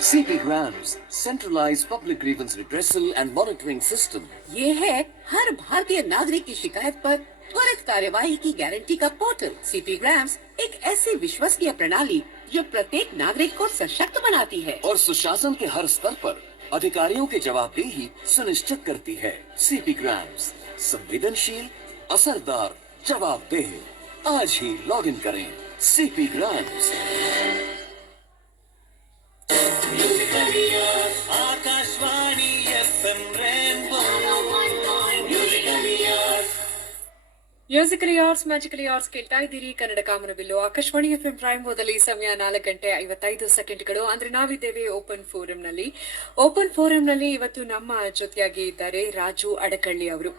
CP Grams, centralized public grievance redressal and monitoring system. ये है हर भारतीय नागरिक की शिकायत पर त्वरित कार्यवाही की गारंटी का पोर्टल। सीपी ग्राम्स एक ऐसी विश्वसनीय प्रणाली जो प्रत्येक नागरिक को सशक्त बनाती है और सुशासन के हर स्तर पर अधिकारियों की जवाबदेही सुनिश्चित करती है। CP Grams, संवेदनशील, असरदार, जवाबदेह। आज ही लॉग इन करें CP Grams। Akashvani FM rainbow musically arts magically arts ಕೇಳ್ತಾ ಇದ್ದೀರಿ. ಕನ್ನಡ ಕಾಮನಬಿಲ್ಲು ಆಕಾಶವಾಣಿ FM ಪ್ರೈಮ್ದಲ್ಲಿ ಸಮಯ 4:55 ಅಂದ್ರೆ ನಾವಿದ್ದೇವೆ ಓಪನ್ ಫೋರಂನಲ್ಲಿ ಇವತ್ತು ನಮ್ಮ ಜೊತೆಯಾಗಿ ಇದ್ದಾರೆ ರಾಜು ಅಡಕಳ್ಳಿ ಅವರು.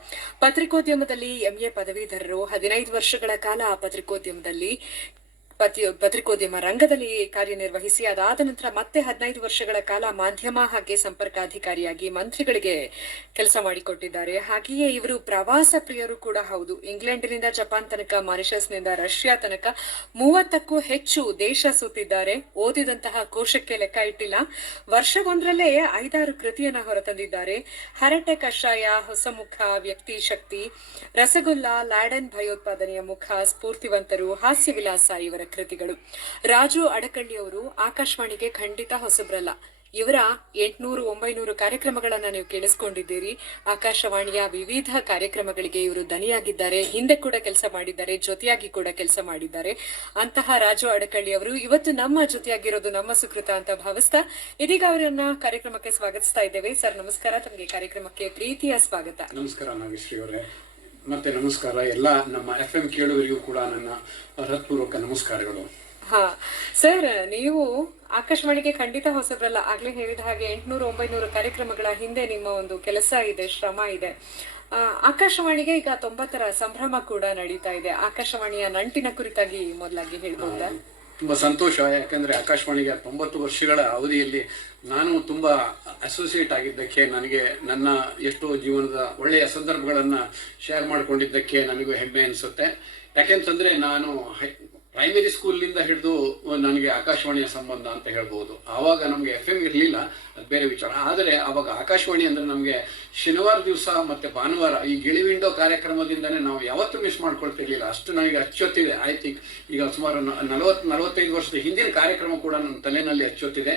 ಪತ್ರಿಕೋದ್ಯಮದಲ್ಲಿ MA ಪದವೀಧರರು, 15 ವರ್ಷಗಳ ಕಾಲ ಪತ್ರಿಕೋದ್ಯಮ ರಂಗದಲ್ಲಿ ಕಾರ್ಯನಿರ್ವಹಿಸಿ ಅದಾದ ನಂತರ ಮತ್ತೆ 15 ವರ್ಷಗಳ ಕಾಲ ಮಾಧ್ಯಮ ಹಾಗೆ ಸಂಪರ್ಕಾಧಿಕಾರಿಯಾಗಿ ಮಂತ್ರಿಗಳಿಗೆ ಕೆಲಸ ಮಾಡಿಕೊಟ್ಟಿದ್ದಾರೆ. ಹಾಗೆಯೇ ಇವರು ಪ್ರವಾಸ ಪ್ರಿಯರು ಕೂಡ ಹೌದು. ಇಂಗ್ಲೆಂಡಿನಿಂದ ಜಪಾನ್ ತನಕ, ಮಾರಿಷಸ್ನಿಂದ ರಷ್ಯಾ ತನಕ 30ಕ್ಕೂ ಹೆಚ್ಚು ದೇಶ ಸುತ್ತಿದ್ದಾರೆ. ಓದಿದಂತಹ ಕೋಶಕ್ಕೆ ಲೆಕ್ಕ ಇಟ್ಟಿಲ್ಲ. ವರ್ಷವೊಂದರಲ್ಲೇ 5-6 ಕೃತಿಯನ್ನ ಹೊರತಂದಿದ್ದಾರೆ. ಹರಟೆ ಕಷಾಯ, ಹೊಸ ಮುಖ, ವ್ಯಕ್ತಿ ಶಕ್ತಿ, ರಸಗುಲ್ಲಾ, ಲ್ಯಾಡನ್ ಭಯೋತ್ಪಾದನೆಯ ಮುಖ, ಸ್ಫೂರ್ತಿವಂತರು, ಹಾಸ್ಯ ವಿಲಾಸ ಇವರ ಕೃತಿಗಳು. ರಾಜು ಅಡಕಳ್ಳಿ ಅವರು ಆಕಾಶವಾಣಿಗೆ ಖಂಡಿತ ಹೊಸಬ್ರಲ್ಲ. ಇವರ 800-900 ಕಾರ್ಯಕ್ರಮಗಳನ್ನ ನೀವು ಕೇಳಿಸ್ಕೊಂಡಿದ್ದೀರಿ. ಆಕಾಶವಾಣಿಯ ವಿವಿಧ ಕಾರ್ಯಕ್ರಮಗಳಿಗೆ ಇವರು ದನಿಯಾಗಿದ್ದಾರೆ. ಹಿಂದೆ ಕೂಡ ಕೆಲಸ ಮಾಡಿದ್ದಾರೆ, ಜೊತೆಯಾಗಿ ಕೂಡ ಕೆಲಸ ಮಾಡಿದ್ದಾರೆ. ಅಂತಹ ರಾಜು ಅಡಕಳ್ಳಿ ಅವರು ಇವತ್ತು ನಮ್ಮ ಜೊತೆಯಾಗಿರೋದು ನಮ್ಮ ಸುಕೃತ ಅಂತ ಭಾವಿಸ್ತಾ ಇದೀಗ ಅವರನ್ನ ಕಾರ್ಯಕ್ರಮಕ್ಕೆ ಸ್ವಾಗತಿಸ್ತಾ ಇದ್ದೇವೆ. ಸರ್ ನಮಸ್ಕಾರ, ತಮಗೆ ಕಾರ್ಯಕ್ರಮಕ್ಕೆ ಪ್ರೀತಿಯ ಸ್ವಾಗತ. ನಮಸ್ಕಾರ ನಾಗೇಶ್ರೀ ಅವರೇ, ಮತ್ತೆ ನಮಸ್ಕಾರ ಎಲ್ಲ ನಮ್ಮ FM ಕೇಳುವರಿಗೂ ಕೂಡ ನನ್ನ ಹೃತ್ಪೂರ್ವಕ ನಮಸ್ಕಾರಗಳು. ಹಾ ಸರ್, ನೀವು ಆಕಾಶವಾಣಿಗೆ ಖಂಡಿತ ಹೊಸಬ್ರಲ್ಲ. ಆಗ್ಲೇ ಹೇಳಿದ ಹಾಗೆ 800-900 ಕಾರ್ಯಕ್ರಮಗಳ ಹಿಂದೆ ನಿಮ್ಮ ಒಂದು ಕೆಲಸ ಇದೆ, ಶ್ರಮ ಇದೆ. ಆಕಾಶವಾಣಿಗೆ ಈಗ 90ರ ಸಂಭ್ರಮ ಕೂಡ ನಡೀತಾ ಇದೆ. ಆಕಾಶವಾಣಿಯ ನಂಟಿನ ಕುರಿತಾಗಿ ಮೊದಲಾಗಿ ಹೇಳ್ಬೋದಾ? ತುಂಬ ಸಂತೋಷ, ಯಾಕಂದರೆ ಆಕಾಶವಾಣಿಗೆ 90 ವರ್ಷಗಳ ಅವಧಿಯಲ್ಲಿ ನಾನು ತುಂಬ ಅಸೋಸಿಯೇಟ್ ಆಗಿದ್ದಕ್ಕೆ, ನನಗೆ ನನ್ನ ಎಷ್ಟೋ ಜೀವನದ ಒಳ್ಳೆಯ ಸಂದರ್ಭಗಳನ್ನು ಶೇರ್ ಮಾಡಿಕೊಂಡಿದ್ದಕ್ಕೆ ನನಗೂ ಹೆಮ್ಮೆ ಅನಿಸುತ್ತೆ. ಯಾಕೆಂತಂದರೆ ನಾನು ಪ್ರೈಮರಿ ಸ್ಕೂಲಿಂದ ಹಿಡಿದು ನನಗೆ ಆಕಾಶವಾಣಿಯ ಸಂಬಂಧ ಅಂತ ಹೇಳ್ಬೋದು. ಆವಾಗ ನಮಗೆ FM ಇರಲಿಲ್ಲ, ಅದು ಬೇರೆ ವಿಚಾರ. ಆದರೆ ಆವಾಗ ಆಕಾಶವಾಣಿ ಅಂದರೆ ನಮಗೆ ಶನಿವಾರ ದಿವಸ ಮತ್ತು ಭಾನುವಾರ ಈ ಗಿಳಿವಿಂಡೋ ಕಾರ್ಯಕ್ರಮದಿಂದನೇ ನಾವು ಯಾವತ್ತೂ ಮಿಸ್ ಮಾಡ್ಕೊಳ್ತಿರ್ಲಿಲ್ಲ. ಅಷ್ಟು ನನಗೆ ಅಚ್ಚೊತ್ತಿದೆ. ಐ ಥಿಂಕ್ ಈಗ ಸುಮಾರು 40-45 ವರ್ಷದ ಹಿಂದಿನ ಕಾರ್ಯಕ್ರಮ ಕೂಡ ನನ್ನ ತಲೆಯಲ್ಲಿ ಅಚ್ಚೊತ್ತಿದೆ.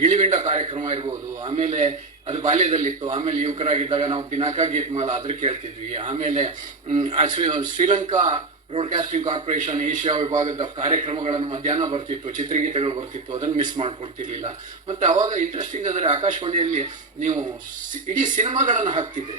ಗಿಳಿವಿಂಡೋ ಕಾರ್ಯಕ್ರಮ ಇರ್ಬೋದು, ಆಮೇಲೆ ಅದು ಬಾಲ್ಯದಲ್ಲಿತ್ತು. ಆಮೇಲೆ ಯುವಕರಾಗಿದ್ದಾಗ ನಾವು ಪಿನಾಕ ಗೀತ್ಮಾಲ ಅದ್ರ ಕೇಳ್ತಿದ್ವಿ. ಆಮೇಲೆ ಶ್ರೀಲಂಕಾ ಬ್ರಾಡ್ಕಾಸ್ಟಿಂಗ್ ಕಾರ್ಪೊರೇಷನ್ ಏಷ್ಯಾ ವಿಭಾಗದ ಕಾರ್ಯಕ್ರಮಗಳನ್ನು ಮಧ್ಯಾಹ್ನ ಬರ್ತಿತ್ತು, ಚಿತ್ರಗೀತೆಗಳು ಬರ್ತಿತ್ತು, ಅದನ್ನು ಮಿಸ್ ಮಾಡ್ಕೊಡ್ತಿರ್ಲಿಲ್ಲ. ಮತ್ತು ಅವಾಗ ಇಂಟ್ರೆಸ್ಟಿಂಗ್ ಅಂದರೆ ಆಕಾಶವಾಣಿಯಲ್ಲಿ ನೀವು ಇಡೀ ಸಿನಿಮಾಗಳನ್ನು ಹಾಕ್ತಿದ್ದೆ.